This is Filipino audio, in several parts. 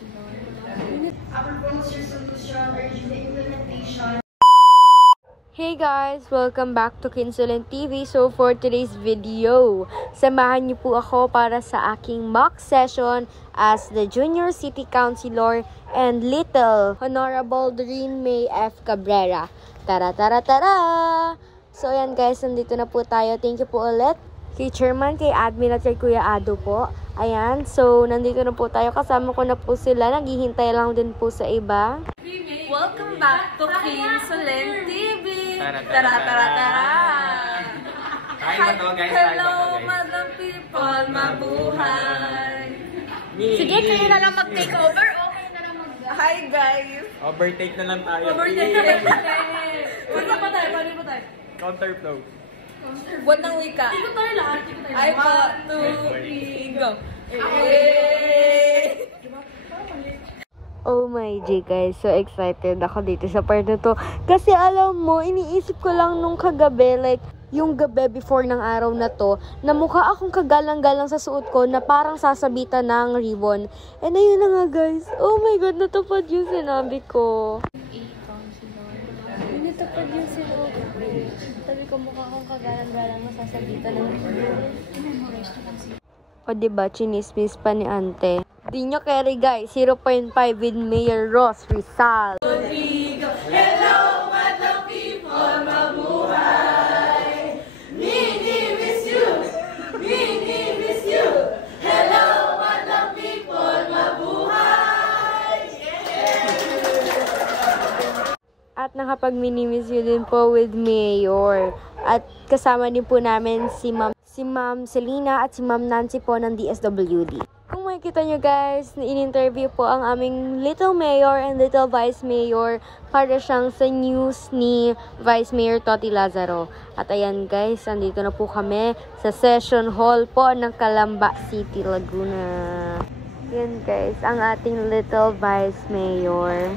Hey guys! Welcome back to Kinsulent TV. So for today's video, samahan niyo po ako para sa aking mock session as the Junior City Councilor and Little Honorable Doreen May F. Cabrera. Tara, tara, tara! So ayan guys, nandito na po tayo. Thank you po ulit kay Chairman, kay Admin at kay Kuya Ado po. Ayan, so nandito na po tayo. Kasama ko na po sila. Naghihintay lang din po sa iba. Welcome back to Kinsulent TV! Tara, tara, tara! Hello, madam people, mabuhay! Sige, kayo na lang mag-take over. Okay na lang Hi guys! Overtake na lang tayo. Overtake na lang tayo! Paano pa tayo? Counter flow. Buwan ng wika. Ikot tayo lahat. Ay po, 2, 3, go! Oh my G guys, so excited ako dito sa part na to. Kasi alam mo, iniisip ko lang nung kagabi, like, yung gabi before ng araw na to, na mukha akong kagalang-galang sa suot ko na parang sasabitan ng ribbon. And ayun na nga guys, oh my god, natupad yung sinabi ko. Natupad yung sinabi ko. Sabi ko mukha akong kagalang-galang na sasabitan ng ribbon. O diba, chinismis pa ni ante. Di nyo carry guys, 0.5 with Mayor Ross Rizal. Hello, madam people, mabuhay! Mini miss you! Mini miss you! Hello, madam people, mabuhay! At nakapag-mini-miss you din po with Mayor. At kasama din po namin si Ma'am Selena at si Ma'am Nancy po ng DSWD. Kung makikita nyo guys, in-interview po ang aming Little Mayor and Little Vice Mayor para siyang sa news ni Vice Mayor Toti Lazaro. At ayan guys, andito na po kami sa session hall po ng Calamba City, Laguna. Yan guys, ang ating Little Vice Mayor.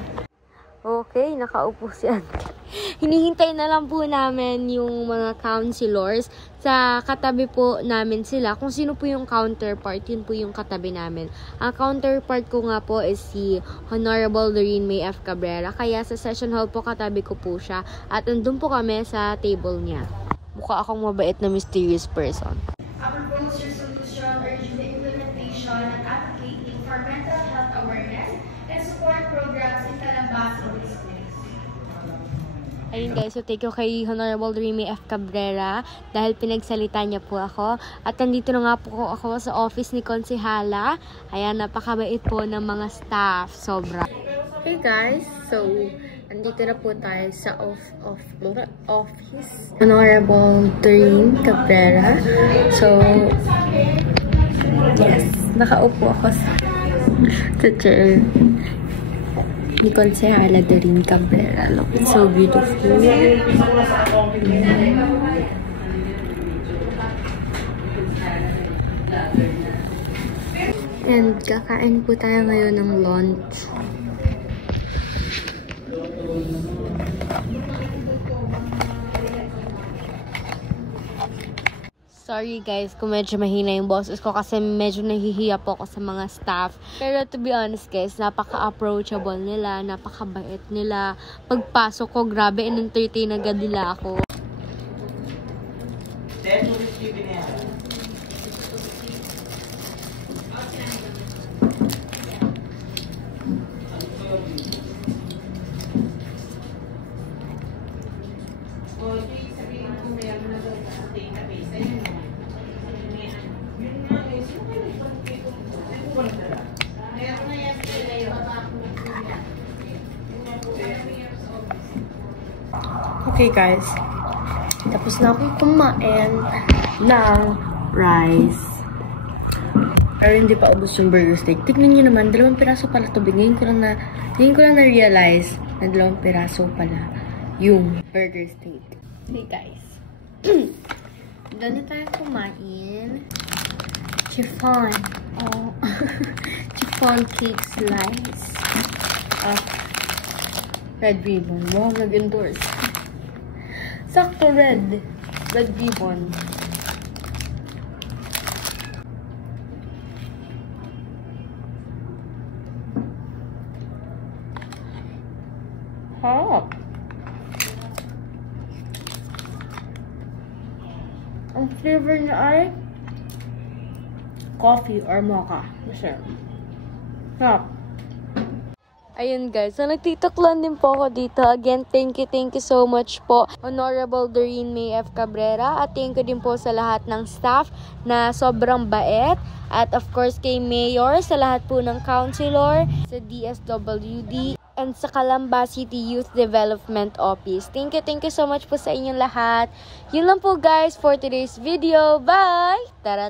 Okay, nakaupo si Ante. Hinihintay na lang po namin yung mga councilors. Sa katabi po namin sila. Kung sino po yung counterpart, yun po yung katabi namin. Ang counterpart ko nga po is si Honorable Doreen May F. Cabrera. Kaya sa session hall po, katabi ko po siya. At andun po kami sa table niya. Mukha akong mabait na mysterious person. Our goals resolution urge the implementation and advocating for mental health awareness and support programs in Calamba districts. Ayun guys, so thank you kay Honorable Remy F. Cabrera dahil pinagsalita niya po ako. At nandito na nga po ako sa office ni Konsehala. Ayan, napakabait po ng mga staff. Sobra. Hey guys, so nandito na po tayo sa office. Honorable Doreen Cabrera. So, yes, nakaupo ako sa chair ni Konsehala Doreen Cabrera. Look, it's so beautiful. And kakain po tayo ngayon ng lunch. Sorry guys kung medyo mahina yung boses ko kasi medyo nahihiya po ako sa mga staff. Pero to be honest guys, napaka-approachable nila, napakabait nila. Pagpasok ko, grabe, in-entertain agad nila ako. Okay guys, tapos na akong kumain ng rice. Pero hindi pa ubos yung burger steak. Tignan nyo naman, 2 piraso pala ito. Ngayon ko lang na-realize na 2 piraso pala yung burger steak. Okay guys, doon na tayo kumain. Chiffon. Oh. Chiffon cake slice. Red ribbon. Wow, nag-endorse. Sakto red ribbon. Harap. Ang flavor niya ay coffee or mocha. Masarap. Sarap. Ayun guys, so nagtitaklan din po ako dito. Again, thank you so much po Honorable Doreen May F. Cabrera, at thank you din po sa lahat ng staff na sobrang bait, at of course kay Mayor, sa lahat po ng councilor, sa DSWD, and sa Calamba City Youth Development Office. Thank you so much po sa inyong lahat. Yun lang po guys for today's video. Bye! Tara!